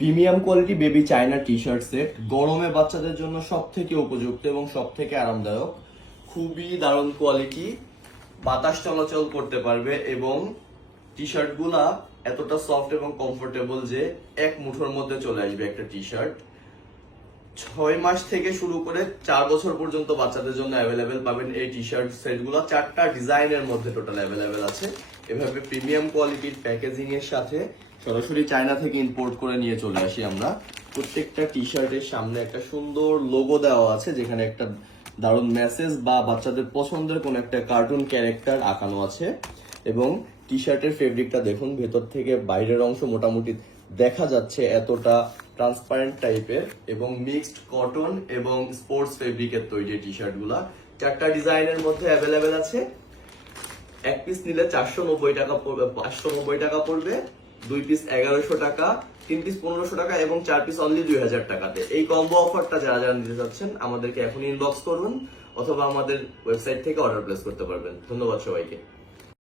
Premium quality baby China T shirt set, গরমে বাচ্চাদের জন্য সব থেকে উপযুক্ত এবং সব থেকে আরামদায়ক। খুবই দারুণ কোয়ালিটি, বাতাস চলাচল করতে পারবে এবং টি শার্ট গুলা এতটা সফট এবং কমফোর্টেবল যে এক মুঠোর মধ্যে চলে আসবে একটা টি শার্ট। 6 মাস থেকে শুরু করে 4 বছর পর্যন্ত বাচ্চাদের জন্য অ্যাভেলেবেল পাবেন এই টি শার্ট সেট গুলা। 4টা ডিজাইনের মধ্যে টোটাল অ্যাভেলেবেল আছে। এভাবে প্রিমিয়াম কোয়ালিটির প্যাকেজিং এর সাথে সরাসরি চায়না থেকে ইম্পোর্ট করে নিয়ে চলে আসি আমরা। প্রত্যেকটা টি শার্টের সামনে একটা সুন্দর লোগো দেওয়া আছে, যেখানে একটা দারুণ মেসেজ বা বাচ্চাদের পছন্দের কোন একটা কার্টুন ক্যারেক্টার আঁকানো আছে। এবং টি শার্টের ফেব্রিকটা দেখুন, ভেতর থেকে বাইরের অংশ মোটামুটি দেখা যাচ্ছে এতটা ট্রান্সপারেন্ট টাইপের, এবং মিক্সড কটন এবং স্পোর্টস ফেব্রিকের তৈরি টি শার্ট গুলা। 4টা ডিজাইনের মধ্যে অ্যাভেলেবেল আছে। এক পিস নিলে 490 টাকা পড়বে, 590 টাকা পড়বে, 2 পিস 1100 টাকা, 3 পিস 1500 টাকা এবং 4 পিস অনলি 2000 টাকাতে। এই কম্বো অফারটা যারা যারা নিতে চাচ্ছেন আমাদেরকে এখন ইনবক্স করুন অথবা আমাদের ওয়েবসাইট থেকে অর্ডার প্লেস করতে পারবেন। ধন্যবাদ সবাইকে।